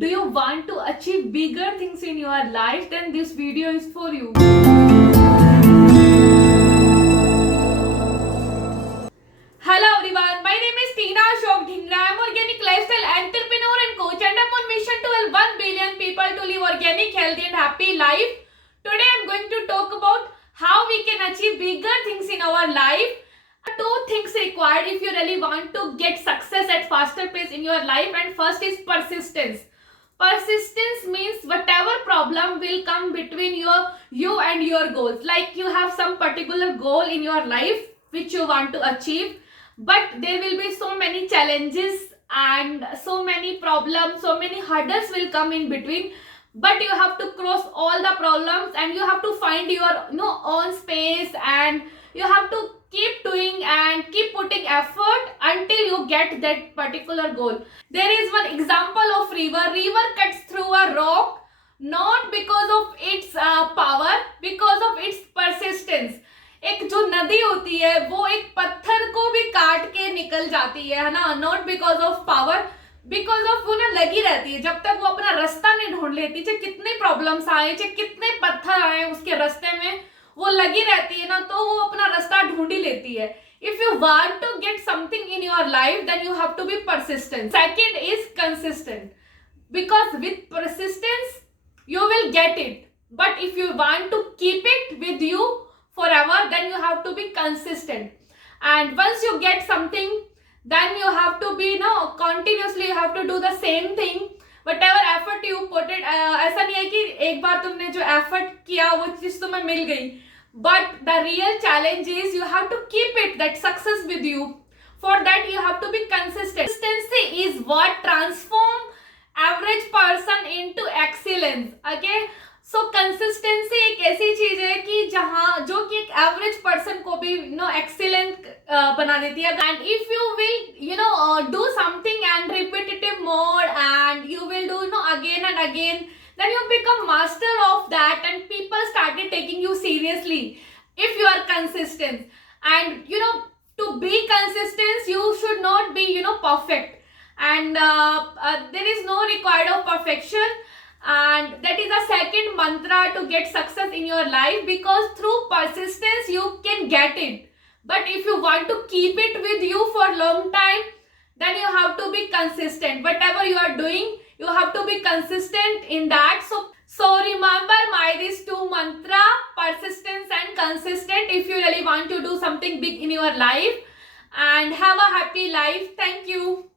Do you want to achieve bigger things in your life? Then this video is for you. Hello everyone, my name is Tina Ashok Dhingra. I am organic lifestyle entrepreneur and coach, and I am on mission to help 1 billion people to live organic, healthy and happy life. Today I am going to talk about how we can achieve bigger things in our life. Two things required if you really want to get success at faster pace in your life, and first is persistence. Persistence means whatever problem will come between you and your goals. Like you have some particular goal in your life which you want to achieve, but there will be so many challenges and so many problems, so many hurdles will come in between, but you have to cross all the problems and you have to find your own space, and you have to keep doing and keep putting effort until you get that particular goal. There is one example of river cuts through a rock, not because of its power, because of its persistence. एक जो नदी होती है वो एक पत्थर को भी काट के निकल जाती है ना, not because of power, because of वो ना लगी रहती है जब तक वो अपना रास्ता नहीं ढूंढ लेती, चाहे कितने प्रॉब्लम्स आए, चाहे कितने पत्थर आए उसके रास्ते में, वो लगी रहती है ना, तो वो अपना रास्ता ढूंढ ही लेती है. If you want to get something in your life, then you have to be persistent. Second is consistent, because with persistence you will get it, but if you want to keep it with you forever, then you have to be consistent. And once you get something, then you have to be continuously, you have to do the same thing, whatever effort you put it. ऐसा नहीं है कि एक बार तुमने जो effort किया वो चीज तुम्हें मिल गई, but the real challenge is you have to keep it, that success with you. For that you have to be consistent. Consistency is what transform average person into excellence. Okay, so consistency एक ऐसी चीज है कि जहाँ जो कि एक average person को भी एक्सीलेंट बना देती है. And if you will do something and repetitive more, and you will do again and again, then you become master of that and people started taking you seriously if you are consistent. And to be consistent you should not be perfect, and there is no required of perfection, and that is the second mantra to get success in your life, because through persistence you can get it, but if you want to keep it with you for long time, then you have to be consistent. Whatever you are doing, you have to be consistent in that. So remember these two mantra, persistence and consistent, if you really want to do something big in your life, and have a happy life. Thank you.